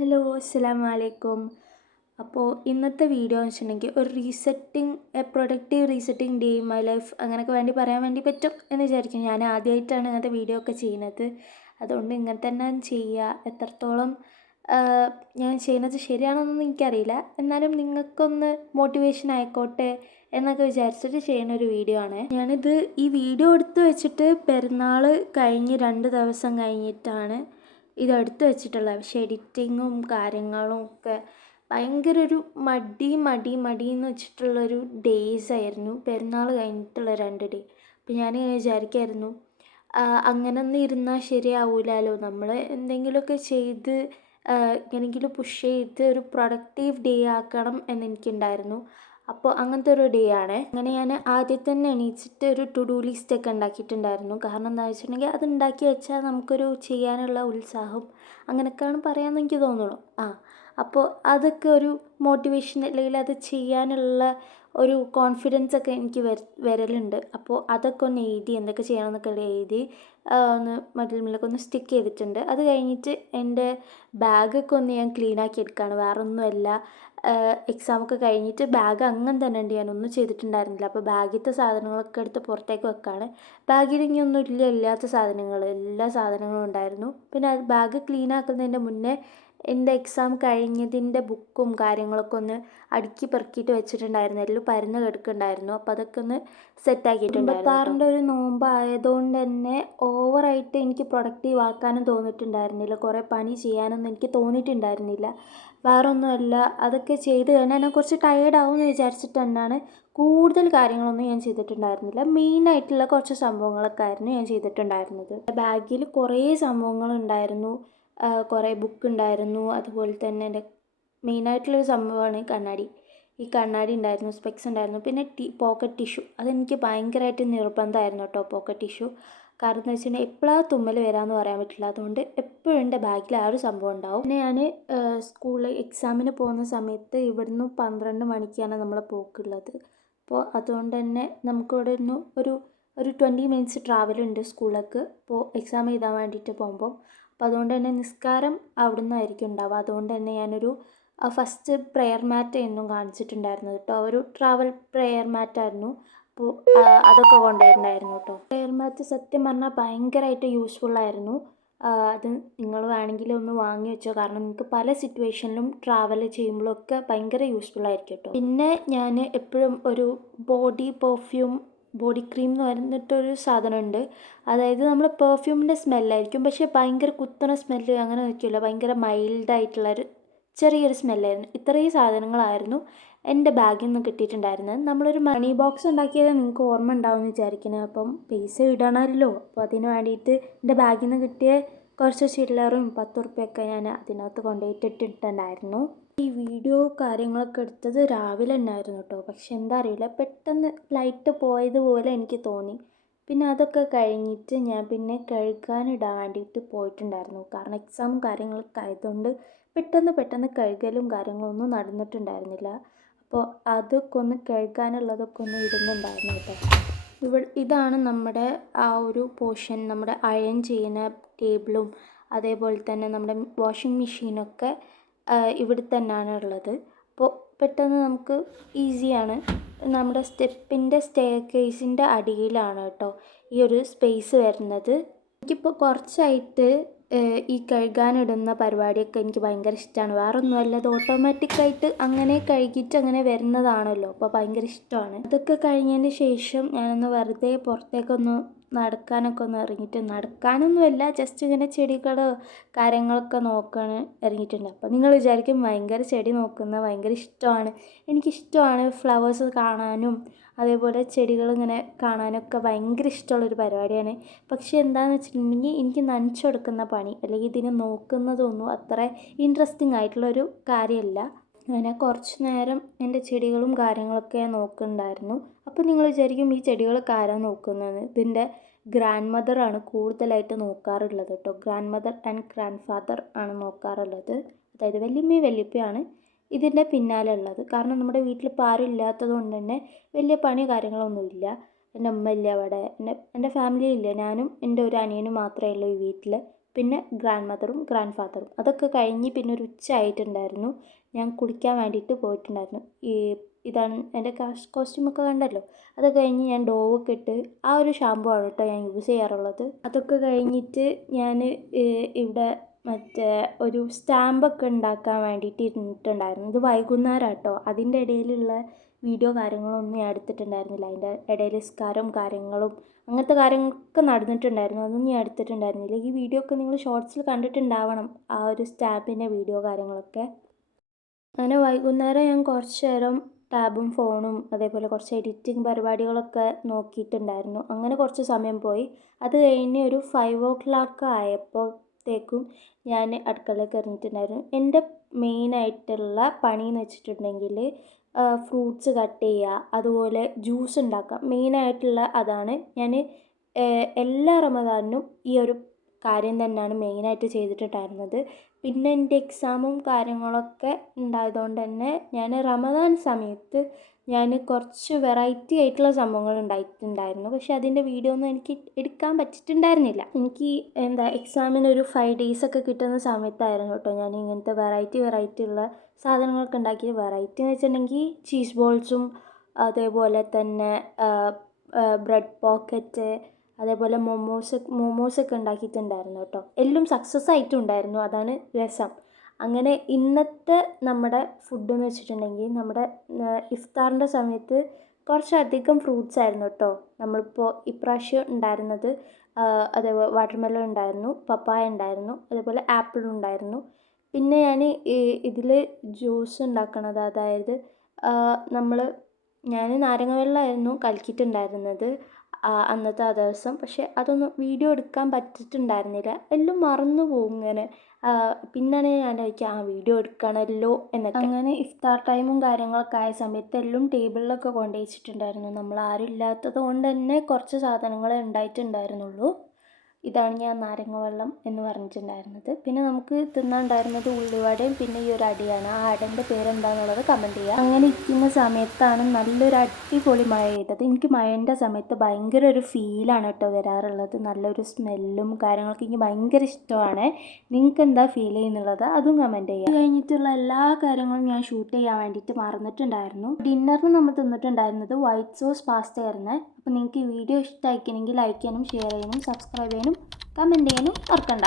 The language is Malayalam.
ഹലോ അസ്സലാമു അലൈക്കും. അപ്പോൾ ഇന്നത്തെ വീഡിയോ എന്ന് വെച്ചിട്ടുണ്ടെങ്കിൽ ഒരു productive resetting day in my life അങ്ങനെയൊക്കെ പറയാൻ വേണ്ടി പറ്റും എന്ന് വിചാരിക്കും. ഞാൻ ആദ്യമായിട്ടാണ് ഇങ്ങനത്തെ വീഡിയോ ഒക്കെ ചെയ്യുന്നത്. അതുകൊണ്ട് ഇങ്ങനെ തന്നെ ചെയ്യുക. എത്രത്തോളം ഞാൻ ചെയ്യുന്നത് ശരിയാണെന്നൊന്നും എനിക്കറിയില്ല. എന്നാലും നിങ്ങൾക്കൊന്ന് മോട്ടിവേഷൻ ആയിക്കോട്ടെ എന്നൊക്കെ വിചാരിച്ചിട്ട് ചെയ്യുന്ന ഒരു വീഡിയോ ആണ്. ഈ വീഡിയോ എടുത്ത് വെച്ചിട്ട് പെരുന്നാൾ കഴിഞ്ഞ് 2 ദിവസം കഴിഞ്ഞിട്ടാണ് ഇതെടുത്ത് വെച്ചിട്ടുള്ളത്. പക്ഷേ എഡിറ്റിങ്ങും കാര്യങ്ങളും ഒക്കെ ഭയങ്കര ഒരു മടി എന്ന് വെച്ചിട്ടുള്ളൊരു ഡേയ്സ് ആയിരുന്നു പെരുന്നാൾ കഴിഞ്ഞിട്ടുള്ള 2 ഡേ. അപ്പം ഞാനിങ്ങനെ വിചാരിക്കായിരുന്നു അങ്ങനൊന്നും ഇരുന്നാൽ ശരിയാവില്ലല്ലോ, നമ്മൾ എന്തെങ്കിലുമൊക്കെ ചെയ്ത് എങ്ങനെയെങ്കിലും പുഷ് ചെയ്ത് ഒരു പ്രൊഡക്റ്റീവ് ഡേ ആക്കണം എന്നെനിക്കുണ്ടായിരുന്നു. അപ്പോൾ അങ്ങനത്തെ ഒരു ഡേ ആണ്. അങ്ങനെ ഞാൻ ആദ്യം തന്നെ എണീച്ചിട്ട് ഒരു ടു ഡു ലിസ്റ്റ് ഒക്കെ ഉണ്ടാക്കിയിട്ടുണ്ടായിരുന്നു. കാരണം എന്താണെന്ന് വെച്ചിട്ടുണ്ടെങ്കിൽ അത് ഉണ്ടാക്കി വെച്ചാൽ നമുക്കൊരു ചെയ്യാനുള്ള ഉത്സാഹം അങ്ങനെയൊക്കെയാണ് പറയാമെന്ന് എനിക്ക് തോന്നുള്ളൂ. അപ്പോൾ അതൊക്കെ ഒരു മോട്ടിവേഷൻ അല്ലെങ്കിൽ അത് ചെയ്യാനുള്ള ഒരു കോൺഫിഡൻസ് ഒക്കെ എനിക്ക് വരലുണ്ട്. അപ്പോൾ അതൊക്കെ ഒന്ന് എഴുതി എന്തൊക്കെ ചെയ്യണമെന്നൊക്കെ എഴുതി ഒന്ന് മതിൽമേലൊക്കെ ഒന്ന് സ്റ്റിക്ക് ചെയ്തിട്ടുണ്ട്. അത് കഴിഞ്ഞിട്ട് എൻ്റെ ബാഗൊക്കെ ഒന്ന് ഞാൻ ക്ലീൻ ആക്കി എടുക്കുകയാണ്. വേറെ ഒന്നുമല്ല, എക്സാമൊക്കെ കഴിഞ്ഞിട്ട് ബാഗ് അങ്ങനെ തന്നെ ഉണ്ട്, ഞാനൊന്നും ചെയ്തിട്ടുണ്ടായിരുന്നില്ല. അപ്പോൾ ബാഗിലത്തെ സാധനങ്ങളൊക്കെ എടുത്ത് പുറത്തേക്ക് വെക്കുകയാണ്. ബാഗിൽ ഇനിയൊന്നും ഇല്ലാത്ത സാധനങ്ങൾ എല്ലാ സാധനങ്ങളും ഉണ്ടായിരുന്നു. പിന്നെ അത് ബാഗ് ക്ലീൻ ആക്കുന്നതിൻ്റെ മുന്നേ എൻ്റെ എക്സാം കഴിഞ്ഞതിൻ്റെ ബുക്കും കാര്യങ്ങളൊക്കെ ഒന്ന് അടുക്കി പെറുക്കിയിട്ട് വെച്ചിട്ടുണ്ടായിരുന്നു. എല്ലാം പരന്ന് കിടക്കുന്നുണ്ടായിരുന്നു. അപ്പോൾ അതൊക്കെ ഒന്ന് സെറ്റാക്കിയിട്ടുണ്ടായിരുന്നു. 56ൻ്റെ ഒരു നോമ്പ് ആയതുകൊണ്ട് തന്നെ ഓവറായിട്ട് എനിക്ക് പ്രൊഡക്റ്റീവ് ആക്കാനും തോന്നിയിട്ടുണ്ടായിരുന്നില്ല. കുറേ പണി ചെയ്യാനൊന്നും എനിക്ക് തോന്നിയിട്ടുണ്ടായിരുന്നില്ല. വേറൊന്നുമല്ല, അതൊക്കെ ചെയ്ത് കഴിഞ്ഞാൽ ഞാൻ കുറച്ച് ടയേർഡാവും എന്ന് വിചാരിച്ചിട്ട് തന്നെയാണ് കൂടുതൽ കാര്യങ്ങളൊന്നും ഞാൻ ചെയ്തിട്ടുണ്ടായിരുന്നില്ല. മെയിനായിട്ടുള്ള കുറച്ച് സംഭവങ്ങളൊക്കെ ആയിരുന്നു ഞാൻ ചെയ്തിട്ടുണ്ടായിരുന്നത്. ബാഗിൽ കുറേ സംഭവങ്ങളുണ്ടായിരുന്നു. കുറേ ബുക്ക് ഉണ്ടായിരുന്നു. അതുപോലെ തന്നെ എൻ്റെ മെയിനായിട്ടുള്ളൊരു സംഭവമാണ് കണ്ണാടി. ഈ കണ്ണാടി ഉണ്ടായിരുന്നു, സ്പെക്സ് ഉണ്ടായിരുന്നു. പിന്നെ പോക്കറ്റ് ടിഷ്യൂ, അതെനിക്ക് ഭയങ്കരമായിട്ട് നിർബന്ധമായിരുന്നു കേട്ടോ, പോക്കറ്റ് ടിഷ്യൂ. കാരണം എന്ന് വെച്ചിട്ടുണ്ടെങ്കിൽ എപ്പോഴാണ് തുമ്മൽ വരാമെന്ന് പറയാൻ പറ്റില്ല. അതുകൊണ്ട് എപ്പോഴും എൻ്റെ ബാഗിൽ ആ ഒരു സംഭവം ഉണ്ടാവും. പിന്നെ ഞാൻ സ്കൂളിൽ എക്സാമിന് പോകുന്ന സമയത്ത് ഇവിടുന്ന് 12 മണിക്കാണ് നമ്മളെ പോക്കുള്ളത്. അപ്പോൾ അതുകൊണ്ട് തന്നെ നമുക്കിവിടെ നിന്ന് ഒരു 20 മിനിറ്റ്സ് ട്രാവലുണ്ട് സ്കൂളിലേക്ക്, ഇപ്പോൾ എക്സാം എഴുതാൻ വേണ്ടിയിട്ട് പോകുമ്പോൾ. അപ്പോൾ അതുകൊണ്ട് തന്നെ നിസ്കാരം അവിടെ നിന്നായിരിക്കും ഉണ്ടാവുക. അതുകൊണ്ട് തന്നെ ഞാനൊരു ഫസ്റ്റ് പ്രെയർ മാറ്റ് എന്നും കാണിച്ചിട്ടുണ്ടായിരുന്നത് കേട്ടോ. ഒരു ട്രാവൽ പ്രെയർ മാറ്റായിരുന്നു. അപ്പോൾ അതൊക്കെ കൊണ്ടുവരുന്നുണ്ടായിരുന്നു കേട്ടോ. പ്രെയർ മാറ്റ് സത്യം പറഞ്ഞാൽ ഭയങ്കരമായിട്ട് യൂസ്ഫുള്ളായിരുന്നു. അത് നിങ്ങൾ വേണമെങ്കിൽ ഒന്ന് വാങ്ങി വെച്ചോ. കാരണം നിങ്ങൾക്ക് പല സിറ്റുവേഷനിലും ട്രാവൽ ചെയ്യുമ്പോഴൊക്കെ ഭയങ്കര യൂസ്ഫുള്ളായിരിക്കും കേട്ടോ. പിന്നെ ഞാൻ എപ്പോഴും ഒരു ബോഡി ക്രീം എന്ന് പറഞ്ഞിട്ടൊരു സാധനമുണ്ട്. അതായത് നമ്മൾ പെർഫ്യൂമിൻ്റെ സ്മെല്ലായിരിക്കും, പക്ഷേ ഭയങ്കര കുത്തണ സ്മെല്ല് അങ്ങനെ നിൽക്കില്ല. ഭയങ്കര മൈൽഡായിട്ടുള്ളൊരു ചെറിയൊരു സ്മെല്ലായിരുന്നു. ഇത്രയും സാധനങ്ങളായിരുന്നു എൻ്റെ ബാഗിൽ നിന്ന് കിട്ടിയിട്ടുണ്ടായിരുന്നത്. നമ്മളൊരു മണി ബോക്സ് ഉണ്ടാക്കിയത് നിങ്ങൾക്ക് ഓർമ്മ ഉണ്ടാവുമെന്ന് വിചാരിക്കുന്നത്. അപ്പം പൈസ ഇടണമല്ലോ, അപ്പോൾ അതിന് വേണ്ടിയിട്ട് എൻ്റെ ബാഗിൽ നിന്ന് കിട്ടിയ കുറച്ച് ചില്ലറും 10 ഉറുപ്പ്യൊക്കെ ഞാൻ അതിനകത്ത് കൊണ്ടുപോയിട്ടിട്ടുണ്ടായിരുന്നു. ഈ വീഡിയോ കാര്യങ്ങളൊക്കെ എടുത്തത് രാവിലെ ഉണ്ടായിരുന്നു കേട്ടോ. പക്ഷെ എന്താ അറിയില്ല, പെട്ടെന്ന് ലൈറ്റ് പോയതുപോലെ എനിക്ക് തോന്നി. പിന്നെ അതൊക്കെ കഴിഞ്ഞിട്ട് ഞാൻ പിന്നെ കഴുകാനിടാൻ വേണ്ടിയിട്ട് പോയിട്ടുണ്ടായിരുന്നു. കാരണം എക്സാമും കാര്യങ്ങളൊക്കെ ആയതുകൊണ്ട് പെട്ടെന്ന് കഴുകലും കാര്യങ്ങളൊന്നും നടന്നിട്ടുണ്ടായിരുന്നില്ല. അപ്പോൾ അതൊക്കെ ഒന്ന് കഴുകാനുള്ളതൊക്കെ ഒന്ന് ഇടുന്നുണ്ടായിരുന്നു കേട്ടോ. ഇതാണ് നമ്മുടെ ആ ഒരു പോർഷൻ, നമ്മുടെ അയൺ ചെയ്യുന്ന ടേബിളും അതേപോലെ തന്നെ നമ്മുടെ വാഷിംഗ് മെഷീനൊക്കെ ഇവിടെ തന്നെയാണ് ഉള്ളത്. അപ്പോൾ പെട്ടെന്ന് നമുക്ക് ഈസിയാണ്. നമ്മുടെ സ്റ്റെയർകേസിൻ്റെ അടിയിലാണ് കേട്ടോ ഈ ഒരു സ്പേസ് വരുന്നത്. എനിക്കിപ്പോൾ കുറച്ചായിട്ട് ഈ കഴുകാനിടുന്ന പരിപാടിയൊക്കെ എനിക്ക് ഭയങ്കര ഇഷ്ടമാണ്. വേറൊന്നുമല്ല, അത് ഓട്ടോമാറ്റിക്കായിട്ട് അങ്ങനെ കഴുകിയിട്ട് അങ്ങനെ വരുന്നതാണല്ലോ, അപ്പോൾ ഭയങ്കര ഇഷ്ടമാണ്. അതൊക്കെ കഴിഞ്ഞതിന് ശേഷം ഞാനൊന്ന് വെറുതെ പുറത്തേക്കൊന്ന് നടക്കാനൊക്കെ ഒന്ന് ഇറങ്ങിയിട്ട്, നടക്കാനൊന്നുമല്ല, ജസ്റ്റ് ഇങ്ങനെ ചെടികൾ കാര്യങ്ങളൊക്കെ നോക്കാൻ ഇറങ്ങിയിട്ടുണ്ട്. അപ്പോൾ നിങ്ങൾ വിചാരിക്കും ഭയങ്കര ചെടി നോക്കുന്നത് ഭയങ്കര ഇഷ്ടമാണ്. എനിക്കിഷ്ടമാണ് ഫ്ലവേഴ്സ് കാണാനും അതേപോലെ ചെടികളിങ്ങനെ കാണാനൊക്കെ ഭയങ്കര ഇഷ്ടമുള്ളൊരു പരിപാടിയാണ്. പക്ഷേ എന്താണെന്ന് വെച്ചിട്ടുണ്ടെങ്കിൽ എനിക്ക് നനച്ചു കൊടുക്കുന്ന പണി അല്ലെങ്കിൽ ഇതിനെ നോക്കുന്നതൊന്നും അത്ര ഇൻട്രസ്റ്റിംഗ് ആയിട്ടുള്ളൊരു കാര്യമല്ല. അങ്ങനെ കുറച്ച് നേരം എൻ്റെ ചെടികളും കാര്യങ്ങളൊക്കെ നോക്കുന്നുണ്ടായിരുന്നു. അപ്പോൾ നിങ്ങൾ വിചാരിക്കും ഈ ചെടികളൊക്കെ ആരാണ് നോക്കുന്നത്? ഇതിൻ്റെ ഗ്രാൻഡ് മദറാണ് കൂടുതലായിട്ട് നോക്കാറുള്ളത് കേട്ടോ. Grand mother and grand father ആണ് നോക്കാറുള്ളത്. അതായത് വല്യമ്മയും വല്യപ്പയാണ് ഇതിൻ്റെ പിന്നാലെ ഉള്ളത്. കാരണം നമ്മുടെ വീട്ടിൽ ഇപ്പോൾ ആരും ഇല്ലാത്തത് കൊണ്ട് തന്നെ വലിയ പണി കാര്യങ്ങളൊന്നുമില്ല. എൻ്റെ അമ്മ ഇല്ല അവിടെ, എൻ്റെ ഫാമിലി ഇല്ല, ഞാനും എൻ്റെ ഒരു അനിയനും മാത്രമേ ഉള്ളൂ ഈ വീട്ടിൽ. പിന്നെ ഗ്രാൻഡ് മദറും ഗ്രാൻഡ് ഫാദറും. അതൊക്കെ കഴിഞ്ഞ് പിന്നെ ഒരു ഉച്ച ആയിട്ടുണ്ടായിരുന്നു. ഞാൻ കുളിക്കാൻ വേണ്ടിയിട്ട് പോയിട്ടുണ്ടായിരുന്നു. ഇതാണ് എൻ്റെ കോസ്റ്റ്യൂമൊക്കെ കണ്ടല്ലോ. അത് കഴിഞ്ഞ് ഞാൻ ഡോവൊക്കെ ഇട്ട് ആ ഒരു ഷാമ്പു ആണ് കേട്ടോ ഞാൻ യൂസ് ചെയ്യാറുള്ളത്. അതൊക്കെ കഴിഞ്ഞിട്ട് ഞാൻ ഇവിടെ മറ്റേ ഒരു സ്റ്റാമ്പൊക്കെ ഉണ്ടാക്കാൻ വേണ്ടിയിട്ട് ഇരുന്നിട്ടുണ്ടായിരുന്നു. ഇത് വൈകുന്നേരം കേട്ടോ. അതിൻ്റെ ഇടയിലുള്ള വീഡിയോ കാര്യങ്ങളൊന്നും ഞാൻ എടുത്തിട്ടുണ്ടായിരുന്നില്ല. അതിൻ്റെ ഇടയിൽ നിസ്കാരവും കാര്യങ്ങളും അങ്ങനത്തെ കാര്യങ്ങളൊക്കെ നടന്നിട്ടുണ്ടായിരുന്നു. അതൊന്നും ഞാൻ എടുത്തിട്ടുണ്ടായിരുന്നില്ല. ഈ വീഡിയോ ഒക്കെ നിങ്ങൾ ഷോർട്സിൽ കണ്ടിട്ടുണ്ടാവണം, ആ ഒരു സ്റ്റാമ്പിൻ്റെ വീഡിയോ കാര്യങ്ങളൊക്കെ. അങ്ങനെ വൈകുന്നേരം ഞാൻ കുറച്ച് നേരം ടാബും ഫോണും അതേപോലെ കുറച്ച് എഡിറ്റിംഗ് പരിപാടികളൊക്കെ നോക്കിയിട്ടുണ്ടായിരുന്നു. അങ്ങനെ കുറച്ച് സമയം പോയി. അത് കഴിഞ്ഞ് ഒരു 5 ആയപ്പോഴത്തേക്കും ഞാൻ അടുക്കളയിൽ കയറിയിട്ടുണ്ടായിരുന്നു. എൻ്റെ മെയിനായിട്ടുള്ള പണിയെന്ന് വെച്ചിട്ടുണ്ടെങ്കിൽ ഫ്രൂട്ട്സ് കട്ട് ചെയ്യുക, അതുപോലെ ജ്യൂസ് ഉണ്ടാക്കുക. മെയിനായിട്ടുള്ള അതാണ്. ഞാൻ എല്ലാ റമദാനിനും ഈ ഒരു കാര്യം തന്നെയാണ് മെയിനായിട്ട് ചെയ്തിട്ടുണ്ടായിരുന്നത്. പിന്നെ എൻ്റെ എക്സാമും കാര്യങ്ങളൊക്കെ ഉണ്ടായതുകൊണ്ട് തന്നെ ഞാൻ റമദാൻ സമയത്ത് ഞാൻ കുറച്ച് വെറൈറ്റി ആയിട്ടുള്ള സംഭവങ്ങൾ ഉണ്ടായിട്ടുണ്ടായിരുന്നു. പക്ഷെ അതിൻ്റെ വീഡിയോ ഒന്നും എനിക്ക് എടുക്കാൻ പറ്റിയിട്ടുണ്ടായിരുന്നില്ല. എനിക്ക് എക്സാമിന് ഒരു 5 days ഒക്കെ കിട്ടുന്ന സമയത്തായിരുന്നു കേട്ടോ ഞാൻ ഇങ്ങനത്തെ വെറൈറ്റി ഉള്ള സാധനങ്ങളൊക്കെ ഉണ്ടാക്കി. വെറൈറ്റി എന്ന് വെച്ചിട്ടുണ്ടെങ്കിൽ ചീസ് ബോൾസും അതേപോലെ തന്നെ ബ്രെഡ് പോക്കറ്റ്, അതേപോലെ മോമോസൊക്കെ ഉണ്ടാക്കിയിട്ടുണ്ടായിരുന്നു കേട്ടോ. എല്ലാം സക്സസ് ആയിട്ടുണ്ടായിരുന്നു. അതാണ് രസം. അങ്ങനെ ഇന്നത്തെ നമ്മുടെ ഫുഡ് എന്ന് വെച്ചിട്ടുണ്ടെങ്കിൽ നമ്മുടെ ഇഫ്താറിൻ്റെ സമയത്ത് കുറച്ചധികം ഫ്രൂട്ട്സ് ആയിരുന്നു കേട്ടോ നമ്മളിപ്പോൾ ഇപ്രാവശ്യം ഉണ്ടായിരുന്നത്. അതേപോലെ വാട്ടർമെലൺ ഉണ്ടായിരുന്നു, പപ്പായ ഉണ്ടായിരുന്നു, അതേപോലെ ആപ്പിൾ ഉണ്ടായിരുന്നു. പിന്നെ ഞാൻ ഇതിൽ ജ്യൂസ് ഉണ്ടാക്കണത്, അതായത് ഞാൻ നാരങ്ങ വെള്ളമായിരുന്നു കലക്കിയിട്ടുണ്ടായിരുന്നത് അന്നത്തെ ആ ദിവസം. പക്ഷെ അതൊന്നും വീഡിയോ എടുക്കാൻ പറ്റിയിട്ടുണ്ടായിരുന്നില്ല. എല്ലാം മറന്നു പോകും ഇങ്ങനെ. പിന്നാണ് ഞാൻ ആലോചിക്കുക വീഡിയോ എടുക്കണമല്ലോ എന്നൊക്കെ. അങ്ങനെ ഇഫ്താർ ടൈമും കാര്യങ്ങളൊക്കെ ആയ സമയത്ത് എല്ലാം ടേബിളിലൊക്കെ കൊണ്ടുവച്ചിട്ടുണ്ടായിരുന്നു. നമ്മൾ ആരും ഇല്ലാത്തത് കൊണ്ട് തന്നെ കുറച്ച് സാധനങ്ങളെ ഉണ്ടായിട്ടുണ്ടായിരുന്നുള്ളൂ. ഇതാണ് ഞാൻ നാരങ്ങ വെള്ളം എന്ന് പറഞ്ഞിട്ടുണ്ടായിരുന്നത്. പിന്നെ നമുക്ക് തിന്നാണ്ടായിരുന്നത് ഉള്ളിവടയും പിന്നെ ഈ ഒരു അടിയാണ്. ആ അടൻ്റെ പേരെന്താണെന്നുള്ളത് കമൻറ്റ് ചെയ്യുക. അങ്ങനെ ഇരിക്കുന്ന സമയത്താണ് നല്ലൊരു അടിപൊളി മഴ പെയ്തത്. എനിക്ക് മഴേൻ്റെ സമയത്ത് ഭയങ്കര ഒരു ഫീലാണ് കേട്ടോ വരാറുള്ളത്. നല്ലൊരു സ്മെല്ലും കാര്യങ്ങളൊക്കെ എനിക്ക് ഭയങ്കര ഇഷ്ടമാണ്. നിങ്ങൾക്ക് എന്താ ഫീൽ ചെയ്യുന്നുള്ളത് അതും കമൻറ്റ് ചെയ്യുക. കഴിഞ്ഞിട്ടുള്ള എല്ലാ കാര്യങ്ങളും ഞാൻ ഷൂട്ട് ചെയ്യാൻ വേണ്ടിയിട്ട് മറന്നിട്ടുണ്ടായിരുന്നു. ഡിന്നറിന് നമ്മൾ തിന്നിട്ടുണ്ടായിരുന്നത് വൈറ്റ് സോസ് പാസ്ത ആയിരുന്നു. അപ്പോൾ നിങ്ങൾക്ക് ഈ വീഡിയോ ഇഷ്ടമായിക്കണമെങ്കിൽ ലൈക്ക് ചെയ്യാനും ഷെയർ ചെയ്യാനും സബ്സ്ക്രൈബ് ചെയ്യാനും കമൻറ്റ് ചെയ്യാനും മറക്കണ്ട.